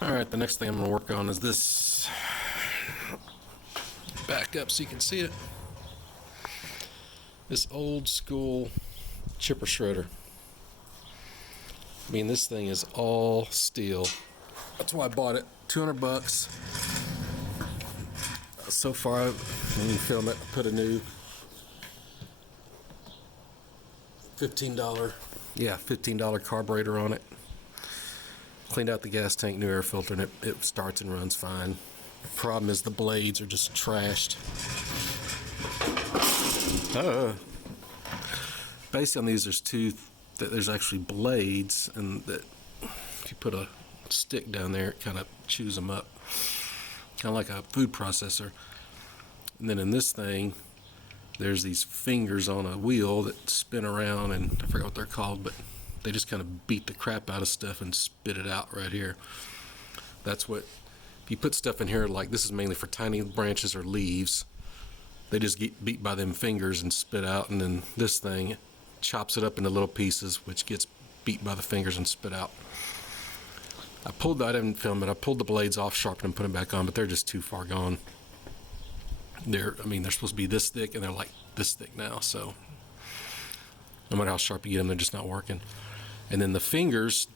Alright, the next thing I'm going to work on is this. Back up so you can see it. This old school chipper shredder. I mean, this thing is all steel. That's why I bought it. 200 bucks. So far, when you film it, I put a new $15 carburetor on it. Cleaned out the gas tank, new air filter, and it starts and runs fine. Problem is the blades are just trashed. Basically on these there's actually blades, and that if you put a stick down there, it kind of chews them up. Kind of like a food processor. And then in this thing, there's these fingers on a wheel that spin around, and I forgot what they're called, but they just kind of beat the crap out of stuff and spit it out right here. That's what, if you put stuff in here, like this is mainly for tiny branches or leaves, they just get beat by them fingers and spit out, and then this thing chops it up into little pieces, which gets beat by the fingers and spit out. I didn't film it, I pulled the blades off, sharpened them, put them back on, but they're just too far gone. They're supposed to be this thick, and they're like this thick now, so no matter how sharp you get them, they're just not working. And then the fingers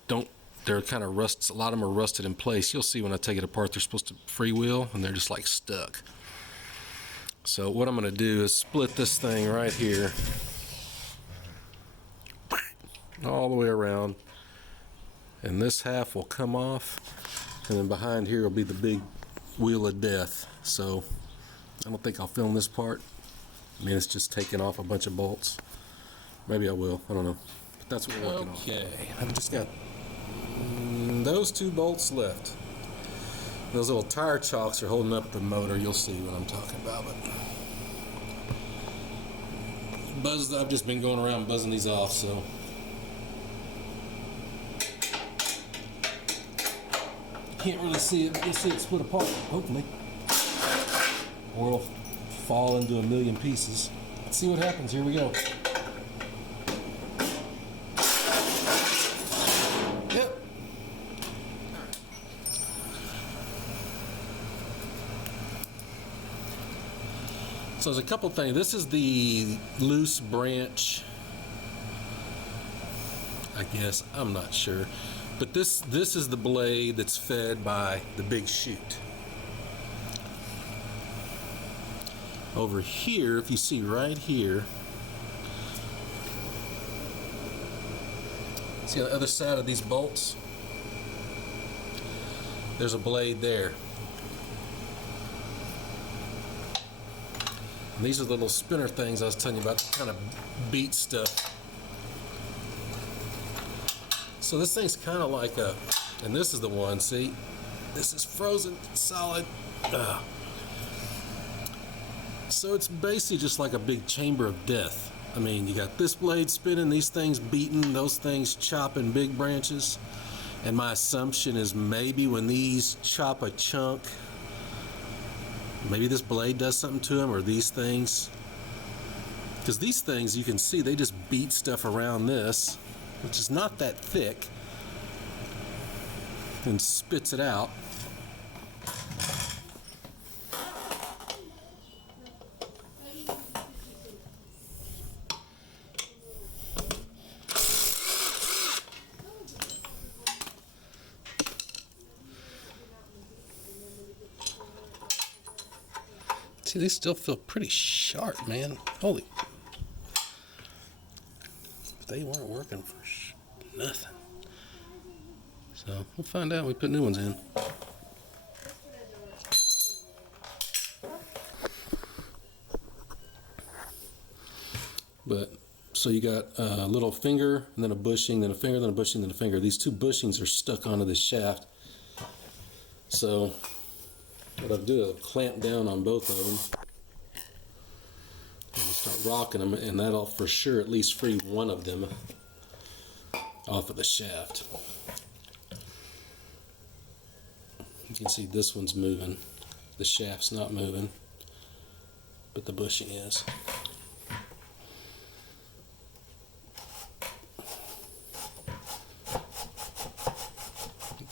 they're kind of rusted. A lot of them are rusted in place. You'll see when I take it apart, they're supposed to freewheel, and they're just like stuck. So what I'm going to do is split this thing right here all the way around, and this half will come off, and then behind here will be the big wheel of death. So I don't think I'll film this part. I mean, it's just taking off a bunch of bolts. Maybe I will, I don't know. But that's what we're working on. Okay, I've just got those 2 bolts left. Those little tire chocks are holding up the motor. You'll see what I'm talking about. But I've just been going around buzzing these off, so. You can't really see it, but you'll see it split apart, hopefully. Or it'll fall into a million pieces. Let's see what happens. Here we go. Yep. So there's a couple things. This is the loose branch, I guess. I'm not sure. But this is the blade that's fed by the big chute. Over here, if you see right here, see on the other side of these bolts, there's a blade there. And these are the little spinner things I was telling you about that kind of beat stuff. So this thing's kind of like and this is the one, see? This is frozen solid. So it's basically just like a big chamber of death. I mean, you got this blade spinning, these things beating, those things chopping big branches. And my assumption is maybe when these chop a chunk, maybe this blade does something to them, or these things. Because these things, you can see, they just beat stuff around this, which is not that thick, and spits it out. See, they still feel pretty sharp, man. Holy. They weren't working for nothing. So we'll find out when we put new ones in. But so you got a little finger, and then a bushing, then a finger, then a bushing, then a finger. These 2 bushings are stuck onto this shaft. So what I'll do is I'll clamp down on both of them and start rocking them, and that'll for sure at least free one of them off of the shaft. You can see this one's moving. The shaft's not moving, but the bushing is.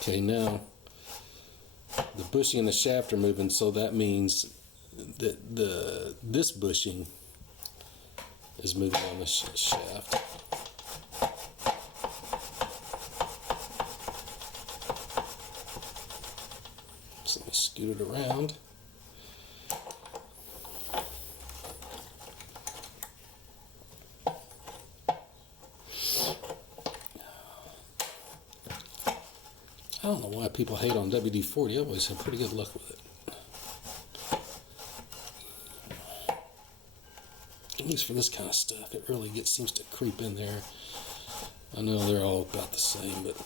Okay, now the bushing and the shaft are moving, so that means that this bushing is moving on the shaft. So let me scoot it around. I don't know why people hate on WD-40. I always have pretty good luck with it. At least for this kind of stuff, it really seems to creep in there. I know they're all about the same, but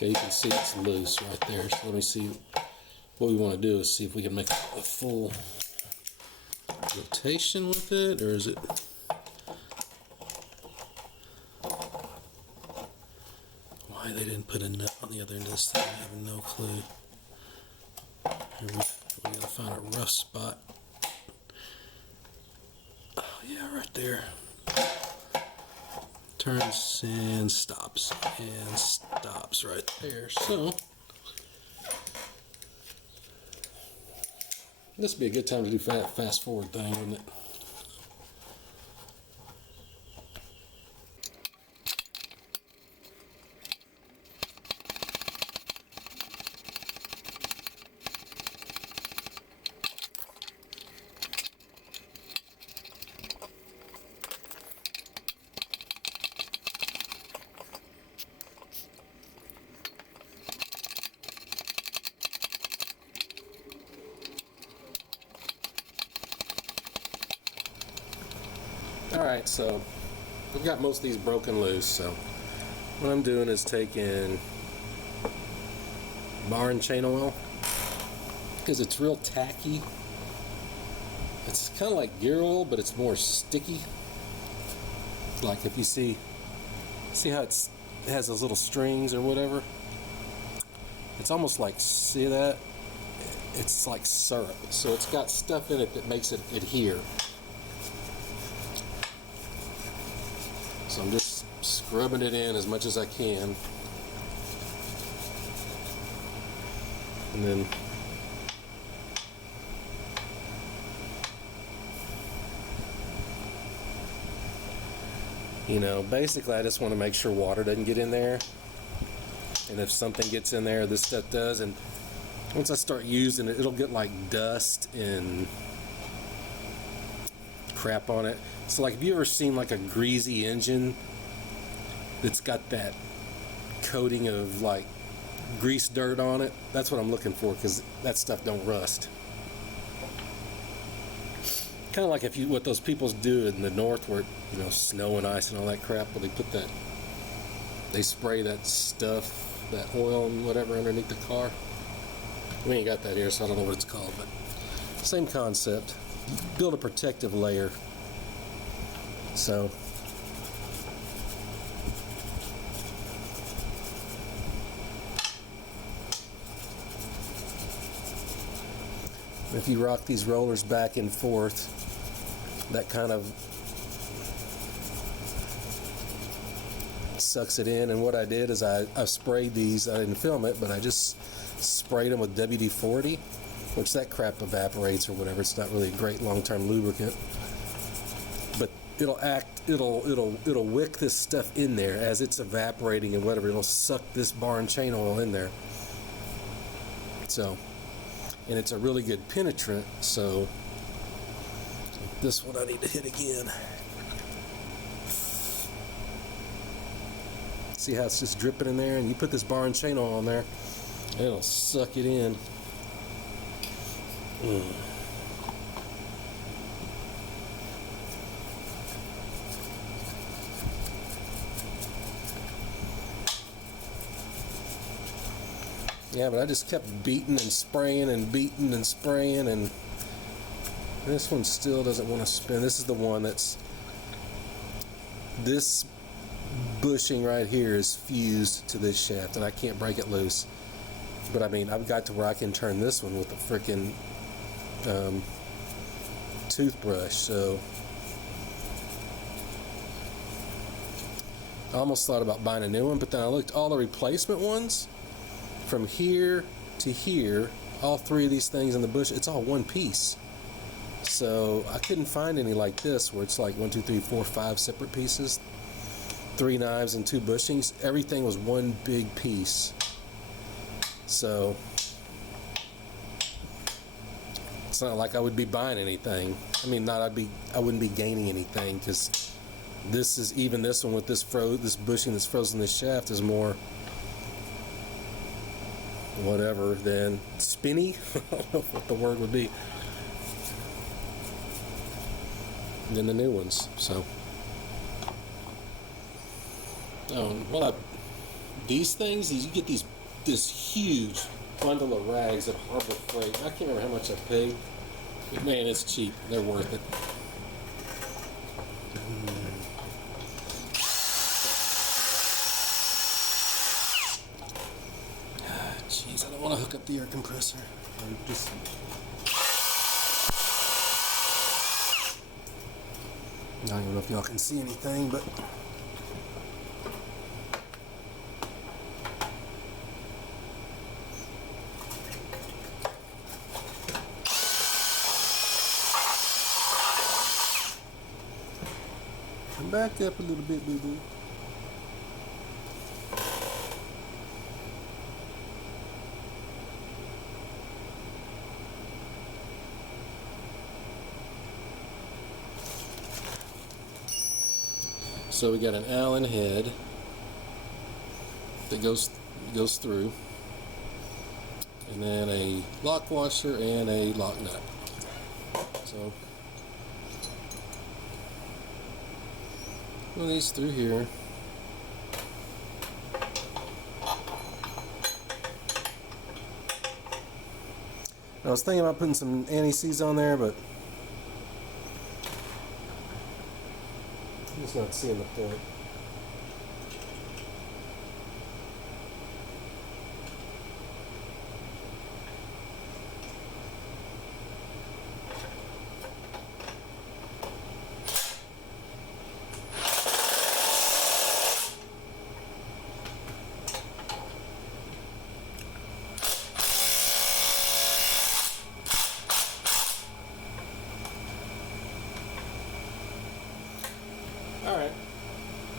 okay, you can see it's loose right there. So let me see. What we want to do is see if we can make a full rotation with it, or is it? Why they didn't put a nut on the other end of this thing, I have no clue. Here we gotta find a rough spot. Oh yeah, right there. Turns and stops right there. So this would be a good time to do fast forward thing, wouldn't it? Alright, so I've got most of these broken loose, so what I'm doing is taking bar and chain oil, because it's real tacky. It's kind of like gear oil, but it's more sticky. Like if you see how it has those little strings or whatever? It's almost like, see that? It's like syrup. So it's got stuff in it that makes it adhere. So I'm just scrubbing it in as much as I can. And then basically I just want to make sure water doesn't get in there. And if something gets in there, this stuff does. And once I start using it, it'll get like dust and crap on it. So like, have you ever seen like a greasy engine that's got that coating of like grease dirt on it? That's what I'm looking for, because that stuff don't rust. Kind of like what those people do in the north where, snow and ice and all that crap, where they spray that stuff, that oil and whatever underneath the car. We ain't got that here, so I don't know what it's called, but same concept. Build a protective layer. So if you rock these rollers back and forth, that kind of sucks it in. And what I did is I sprayed these. I didn't film it, but I just sprayed them with WD-40, which that crap evaporates or whatever. It's not really a great long-term lubricant, but it'll wick this stuff in there as it's evaporating and whatever. It'll suck this bar and chain oil in there. So, and it's a really good penetrant. So this one I need to hit again. See how it's just dripping in there, and you put this bar and chain oil on there, and it'll suck it in. Yeah, but I just kept beating and spraying and beating and spraying, and This one still doesn't want to spin. This is the one that's, this bushing right here is fused to this shaft, and I can't break it loose. But I mean, I've got to where I can turn this one with a freaking toothbrush. So I almost thought about buying a new one, but then I looked all the replacement ones from here to here, all three of these things in the bush, it's all one piece. So I couldn't find any like this where it's like 1, 2, 3, 4, 5 separate pieces, 3 knives and 2 bushings. Everything was one big piece. So it's not like I would be buying anything. I mean, I wouldn't be gaining anything, because this is, even this one with this bushing that's frozen, this shaft is more whatever than spinny. I don't know what the word would be than the new ones. So these things, you get this huge bundle of rags at Harbor Freight. I can't remember how much I paid, but man, it's cheap. They're worth it. Jeez, I don't want to hook up the air compressor. I don't even know if y'all can see anything, but back up a little bit, boo-boo. So we got an Allen head that goes through, and then a lock washer and a lock nut. So one of these through here. I was thinking about putting some anti-seize on there, but I'm just not seeing the point. Alright,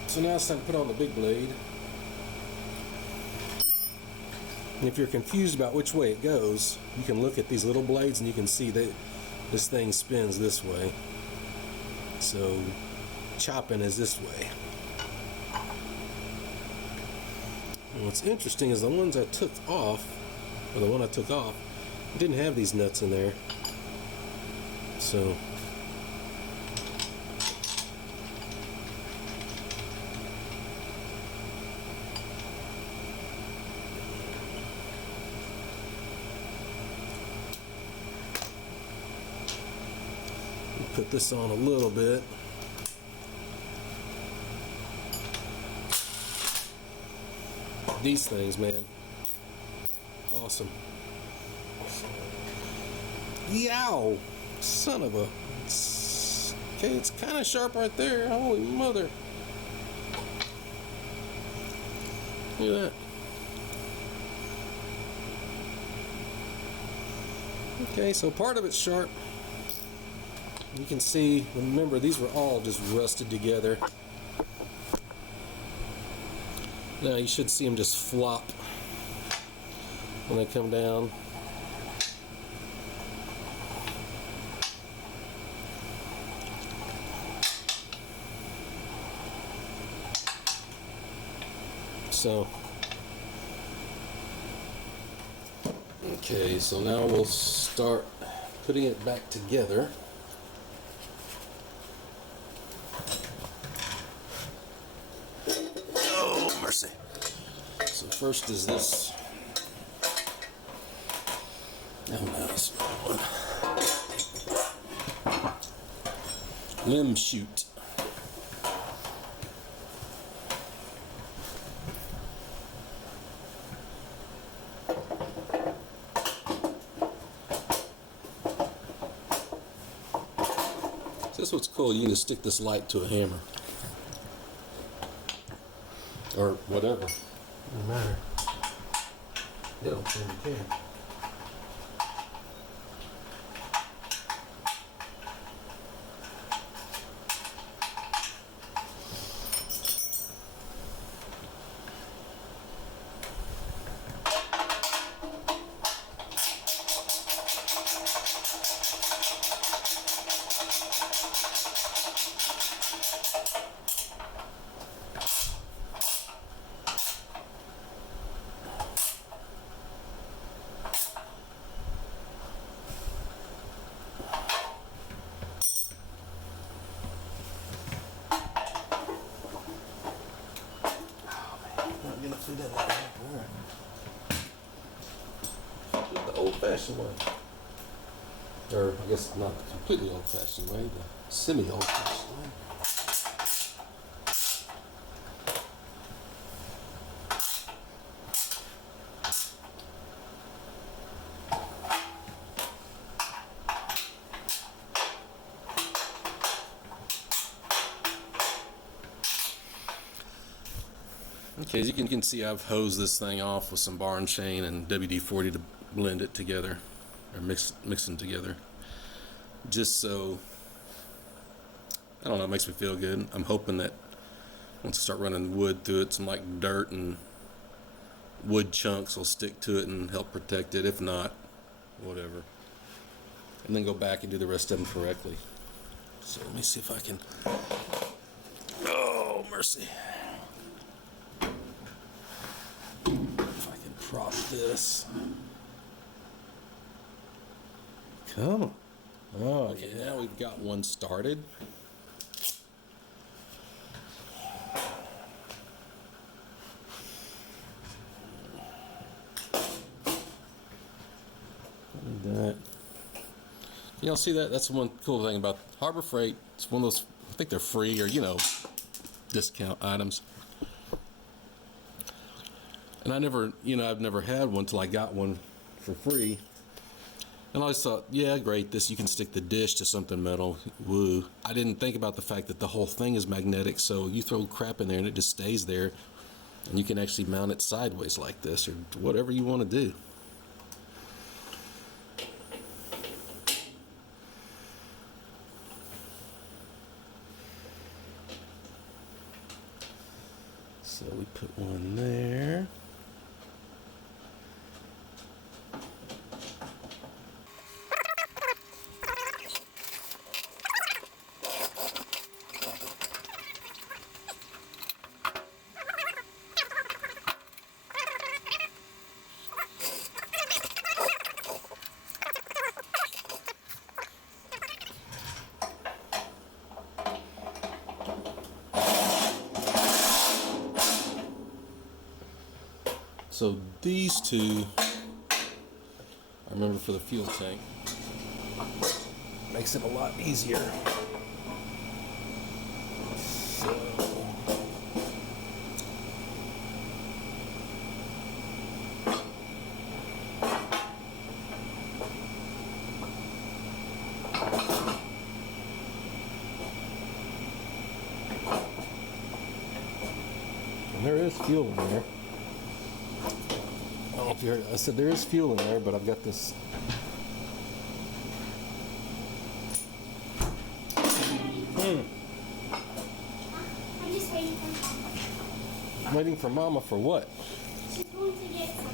so now it's time to put on the big blade. And if you're confused about which way it goes, you can look at these little blades and you can see that this thing spins this way. So chopping is this way. And what's interesting is the ones I took off, or the one I took off, didn't have these nuts in there. So put this on a little bit. These things, man, awesome. Yow! Son of a... Okay, it's kind of sharp right there. Holy mother. Look at that. Okay, so part of it's sharp. You can see, remember, these were all just rusted together. Now you should see them just flop when they come down. So, okay, so now we'll start putting it back together. So first is this. Oh no, this one. limb shoot. So this is what's cool. You can just stick this light to a hammer or whatever. Doesn't matter. They don't seem to care. The old-fashioned way, or I guess not the completely old-fashioned way, the semi-old-fashioned way. Okay, as you can see, I've hosed this thing off with some bar and chain and WD-40 to blend it together, or mix them together. Just so, I don't know, it makes me feel good. I'm hoping that once I start running wood through it, some like dirt and wood chunks will stick to it and help protect it. If not, whatever. And then go back and do the rest of them correctly. So let me see if I can, oh, mercy. If I can prop this. Come on. Oh, okay, yeah. Now we've got one started. That. Y'all see that? That's one cool thing about Harbor Freight. It's one of those, I think they're free or, discount items. And I've never had one till I got one for free. And I always thought, yeah, great, you can stick the dish to something metal, woo. I didn't think about the fact that the whole thing is magnetic, so you throw crap in there and it just stays there. And you can actually mount it sideways like this or whatever you want to do. So we put one there. So these two, I remember for the fuel tank, makes it a lot easier. So, and there is fuel in there. If you heard, I said there is fuel in there, but I've got this. I'm just waiting for Mama. Waiting for Mama for what? She's going to get some.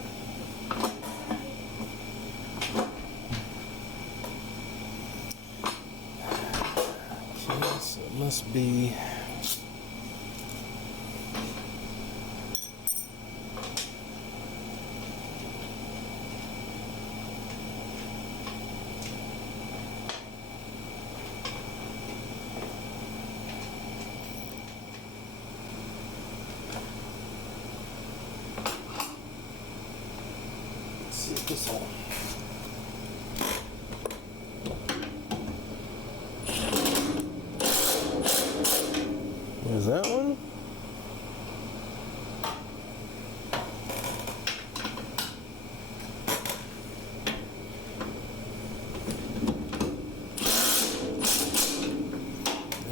Okay, so it must be. See if this will.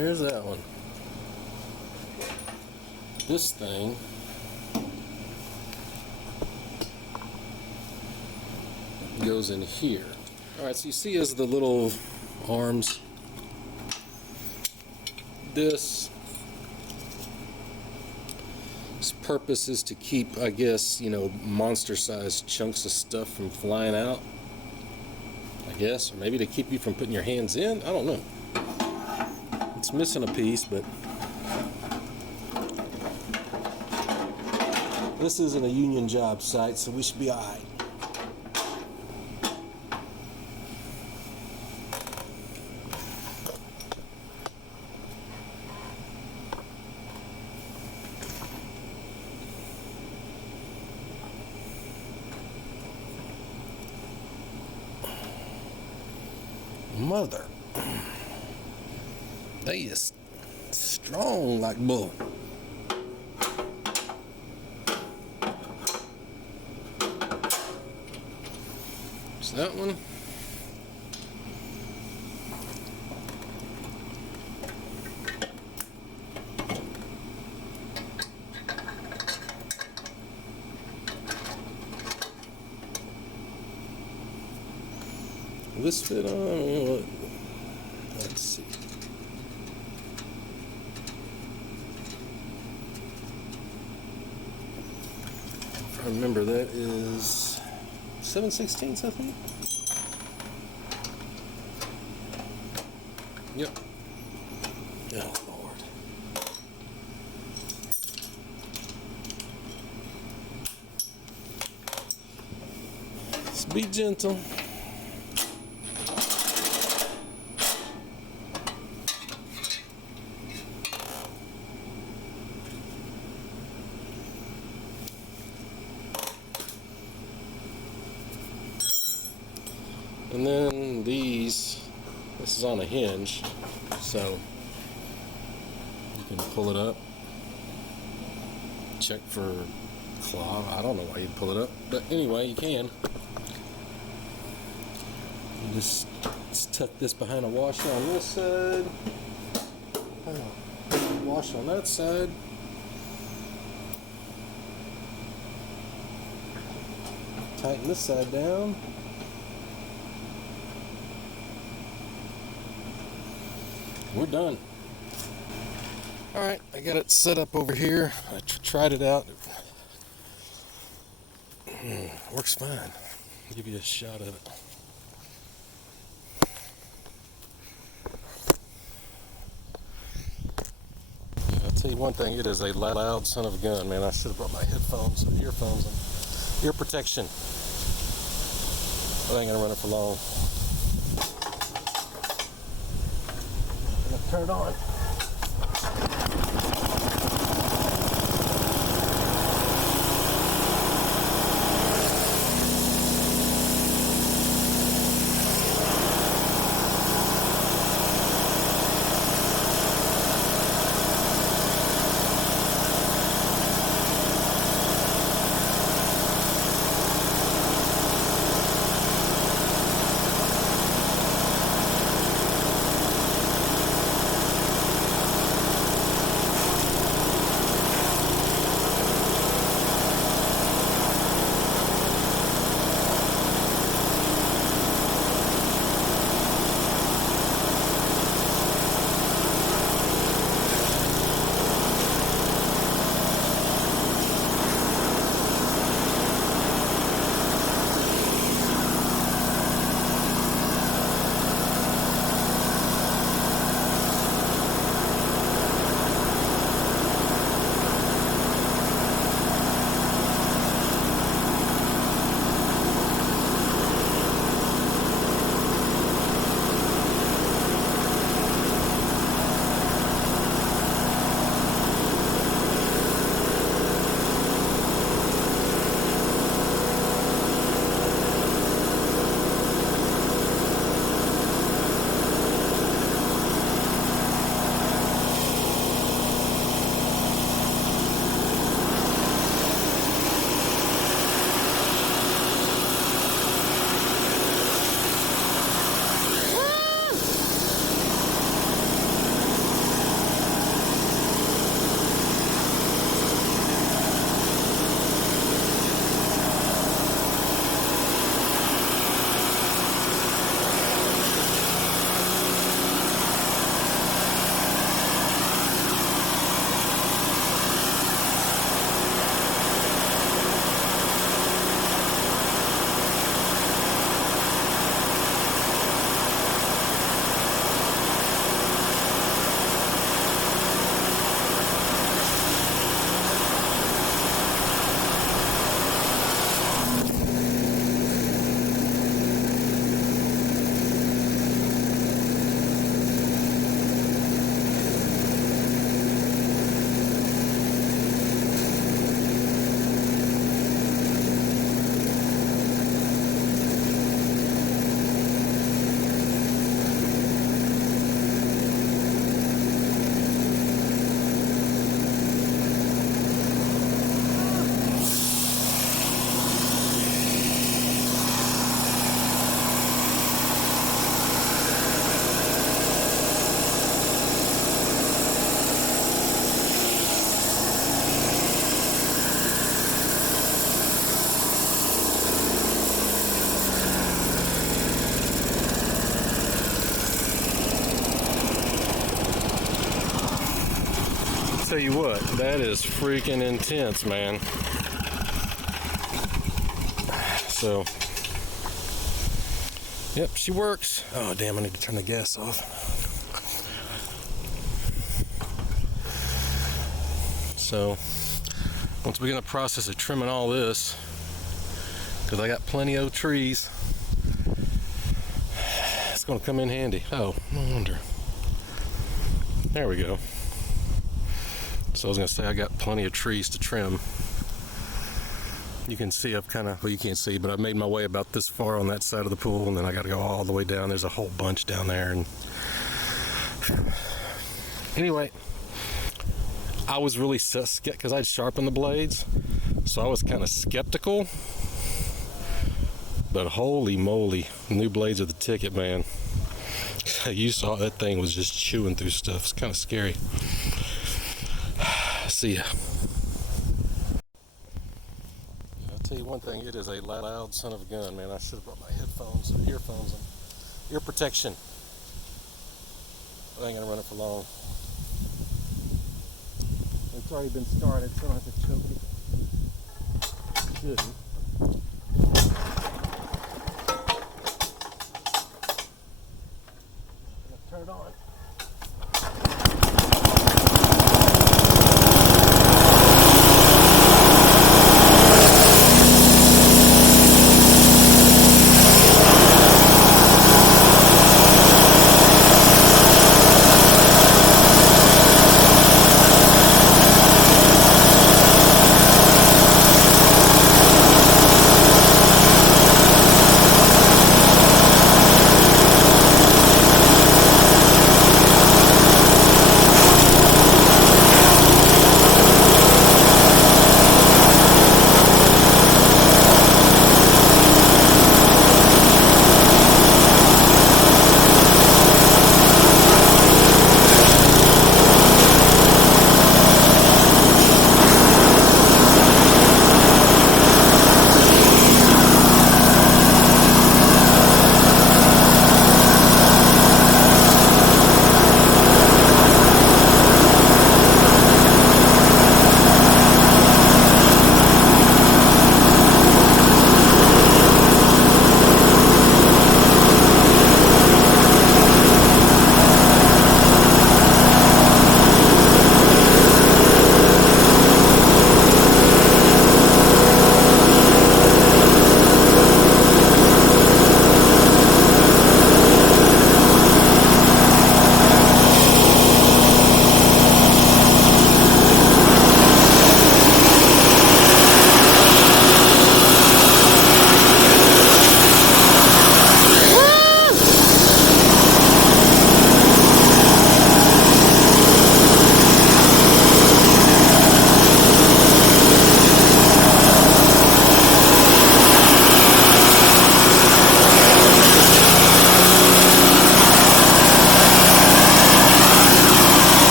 There's that one. This thing goes in here. Alright, so you see as the little arms, this purpose is to keep, I guess, monster-sized chunks of stuff from flying out, I guess, or maybe to keep you from putting your hands in. I don't know. It's missing a piece, but this isn't a union job site, so we should be all right. Mother, they is strong like bull. Is that one? Will this fit on? Let's see. If I remember, that is 7/16, I think. Yep. Oh, Lord. Let's be gentle. And then this is on a hinge, so you can pull it up, check for claw. I don't know why you'd pull it up, but anyway, you can. You just tuck this behind a washer on this side, wash on that side. Tighten this side down. We're done. Alright, I got it set up over here. I tried it out. Works fine. I'll give you a shot of it. I'll tell you one thing, it is a loud son of a gun, man. I should have brought my headphones, earphones, and ear protection. I ain't gonna run it for long. Turn it on. Tell you what, that is freaking intense, man. So, yep, she works. Oh, damn, I need to turn the gas off. So, once we get in the process of trimming all this, because I got plenty of trees, it's going to come in handy. Oh, no wonder. There we go. So I was going to say I got plenty of trees to trim. You can see I've kind of, well, you can't see, but I've made my way about this far on that side of the pool, and then I got to go all the way down. There's a whole bunch down there. And anyway, I was really skeptical because I'd sharpened the blades, so I was kind of skeptical. But holy moly, new blades are the ticket, man. You saw that thing was just chewing through stuff. It's kind of scary. See ya. I'll tell you one thing, it is a loud son of a gun, man. I should have brought my headphones and earphones and ear protection. But I ain't gonna run it for long. It's already been started, so I don't have to choke it. Shouldn't. Turn it on.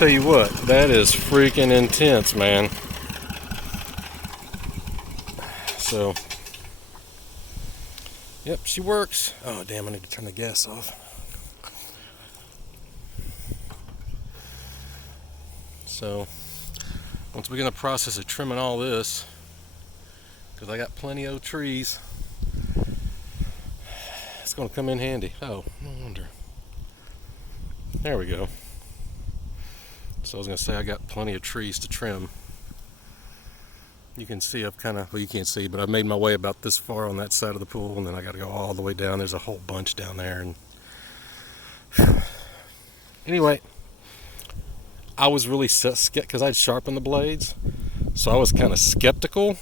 tell you what, that is freaking intense, man. So, yep, she works. Oh, damn, I need to turn the gas off. So, once we get in the process of trimming all this, because I got plenty of trees, it's going to come in handy. Oh, no wonder. There we go. So I was going to say I got plenty of trees to trim. You can see I've kind of, well, you can't see, but I've made my way about this far on that side of the pool, and then I got to go all the way down. There's a whole bunch down there. And anyway, I was really scared because I'd sharpened the blades, so I was kind of skeptical.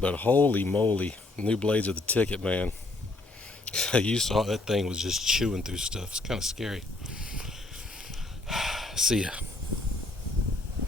But holy moly, new blades are the ticket, man. You saw that thing was just chewing through stuff. It's kind of scary. See ya.